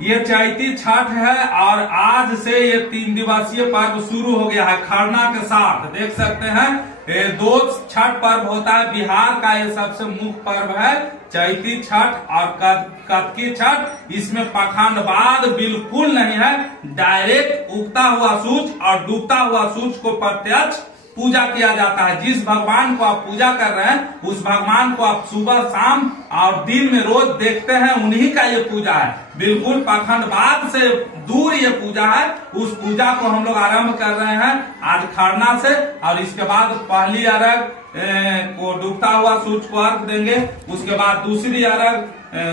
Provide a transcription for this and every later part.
ये चैती छठ है और आज से ये 3 दिवसीय पर्व शुरू हो गया है खरना के साथ। देख सकते हैं ये 2 छठ पर्व होता है। बिहार का ये सबसे मुख्य पर्व है चैती छठ और कतकी छठ। इसमें पाखंडवाद बिल्कुल नहीं है। डायरेक्ट उगता हुआ सूरज और डूबता हुआ सूरज को प्रत्यक्ष पूजा किया जाता है। जिस भगवान को आप पूजा कर रहे हैं उस भगवान को आप सुबह शाम और दिन में रोज देखते हैं, उन्हीं का ये पूजा है। बिल्कुल पाखंडवाद से दूर ये पूजा है। उस पूजा को हम लोग आरंभ कर रहे हैं आज खरना से और इसके बाद पहली अरग को डूबता हुआ सूरज को अर्घ देंगे। उसके बाद दूसरी अरग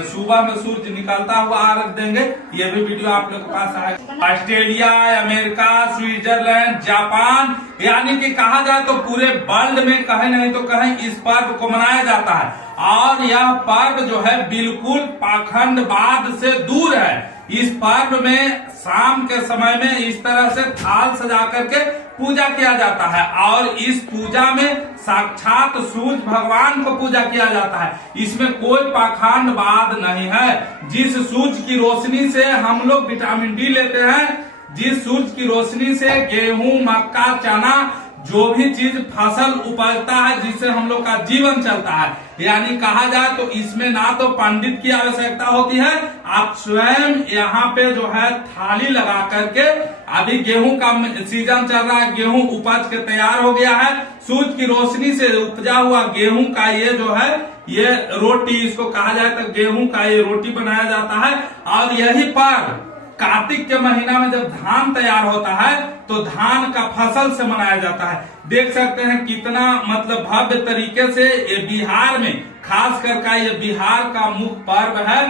सुबह में सूरज निकलता हुआ अर्घ देंगे। ये भी वीडियो आप लोग के पास आएगा। ऑस्ट्रेलिया, अमेरिका, स्विट्जरलैंड, जापान यानी कि कहा जाए तो पूरे वर्ल्ड में कहीं नहीं तो कहीं इस पर्व को मनाया जाता है। और यह पर्व जो है बिल्कुल पाखंडवाद से दूर है। इस पर्व में शाम के समय में इस तरह से थाल सजा करके पूजा किया जाता है और इस पूजा में साक्षात सूरज भगवान को पूजा किया जाता है। इसमें कोई पाखंडवाद नहीं है। जिस सूरज की रोशनी से हम लोग विटामिन डी लेते हैं, जिस सूरज की रोशनी से गेहूं, मक्का, चना जो भी चीज फसल उपजता है, जिससे हम लोग का जीवन चलता है, यानी कहा जाए तो इसमें ना तो पंडित की आवश्यकता होती है। आप स्वयं यहाँ पे जो है थाली लगा करके, अभी गेहूं का सीजन चल रहा है, गेहूं उपज के तैयार हो गया है। सूरज की रोशनी से उपजा हुआ गेहूं का ये जो है ये रोटी, इसको कहा जाए तो गेहूं का ये रोटी बनाया जाता है। और यही पर कार्तिक के महीना में जब धान तैयार होता है तो धान का फसल से मनाया जाता है। देख सकते हैं कितना मतलब भव्य तरीके से ये बिहार में खास करके ये बिहार का मुख्य पर्व है।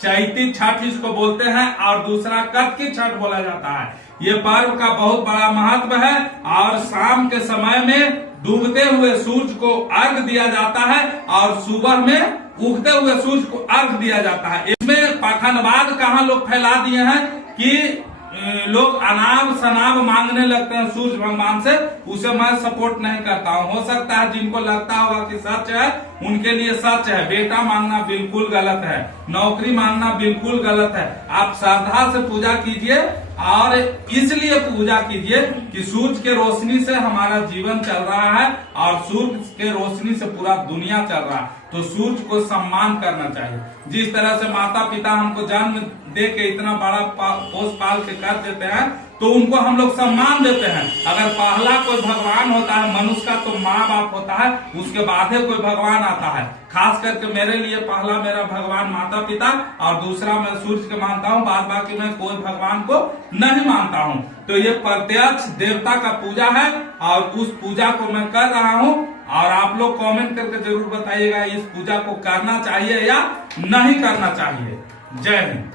चैती छठ इसको बोलते हैं और दूसरा कतकी छठ बोला जाता है। ये पर्व का बहुत बड़ा महत्व है और शाम के समय में डूबते हुए सूरज को अर्घ दिया जाता है और सुबह में उगते हुए सूरज को अर्घ दिया जाता है। इसमें पाखंडवाद कहाँ लोग फैला दिए हैं कि लोग अनाब शनाब मांगने लगते हैं सूरज भगवान से। उसे मैं सपोर्ट नहीं करता हूँ। हो सकता है जिनको लगता होगा कि सच है उनके लिए सच है। बेटा मांगना बिल्कुल गलत है, नौकरी मांगना बिल्कुल गलत है। आप श्रद्धा से पूजा कीजिए और इसलिए पूजा कीजिए कि सूरज के रोशनी से हमारा जीवन चल रहा है और सूरज के रोशनी से पूरा दुनिया चल रहा है। तो सूरज को सम्मान करना चाहिए। जिस तरह से माता पिता हमको जन्म दे के इतना बड़ा पोस पाल के कर देते हैं तो उनको हम लोग सम्मान देते हैं। अगर पहला कोई भगवान होता है मनुष्य का तो माँ बाप होता है, उसके बाद ही कोई भगवान आता है। खास करके मेरे लिए पहला मेरा भगवान माता पिता और दूसरा मैं सूरज के मानता हूँ। बाद बाकी मैं कोई भगवान को नहीं मानता हूँ। तो ये प्रत्यक्ष देवता का पूजा है और उस पूजा को मैं कर रहा हूँ। और आप लोग कमेंट करके जरूर बताइएगा इस पूजा को करना चाहिए या नहीं करना चाहिए। जय हिंद।